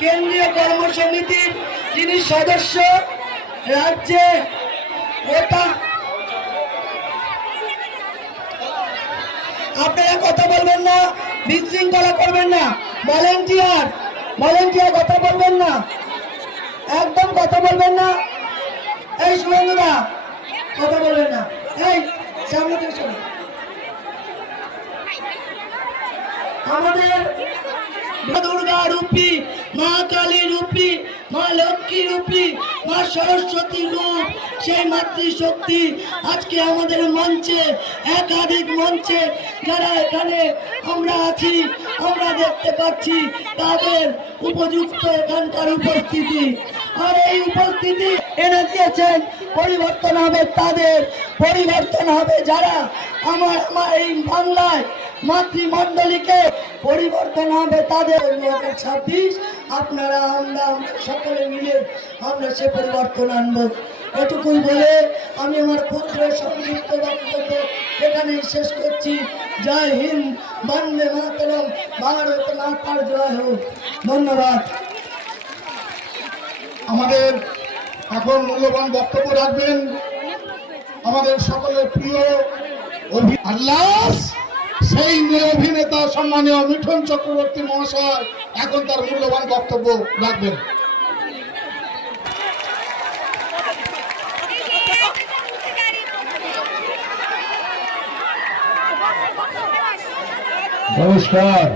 কেন্দ্রীয় কর্মসমিতির যিনি সদস্য রাজ্যে নেতা। আপনারা কথা বলবেন না, বিশৃঙ্খলা করবেন না। ভলেন্টিয়ার কথা বলবেন না, একদম কথা বলবেন না। এই শুভেন্দুদা কথা বলবেন না। এই সামনে থেকে শোনো। আমাদের দুর্গা রূপী, মা কালী রূপী, মা লক্ষ্মী রূপী, মা সরস্বতী রূপ, সেই মাতৃশক্তি আজকে আমাদের মঞ্চে, একাধিক মঞ্চে যারা এখানে আমরা আছি, আমরা দেখতে পাচ্ছি তাদের উপযুক্ত এখানকার উপস্থিতি। আর এই উপস্থিতি এনে দিয়েছেন, পরিবর্তন হবে তাদের, পরিবর্তন হবে যারা আমার এই বাংলায় মাতৃমণ্ডলীকে, পরিবর্তন হবে তাদের। 2026 আপনারা আমরা সকলে মিলে আমরা সে পরিবর্তন আনবো। এটুকুই বলে আমি আমার ক্ষুদ্র সংক্ষিপ্ত বক্তব্য এখানেই শেষ করছি। জয় হিন্দ, বন্দে মাতরম, ভারত মাতার জয় হোক। ধন্যবাদ। আমাদের এখন মূল্যবান বক্তব্য রাখবেন আমাদের সকলের প্রিয় আল্লাহ, সেই অভিনেতা সম্মানীয় মিঠুন চক্রবর্তী মহাশয় এখন তার মূল্যবান বক্তব্য রাখবেন। নমস্কার।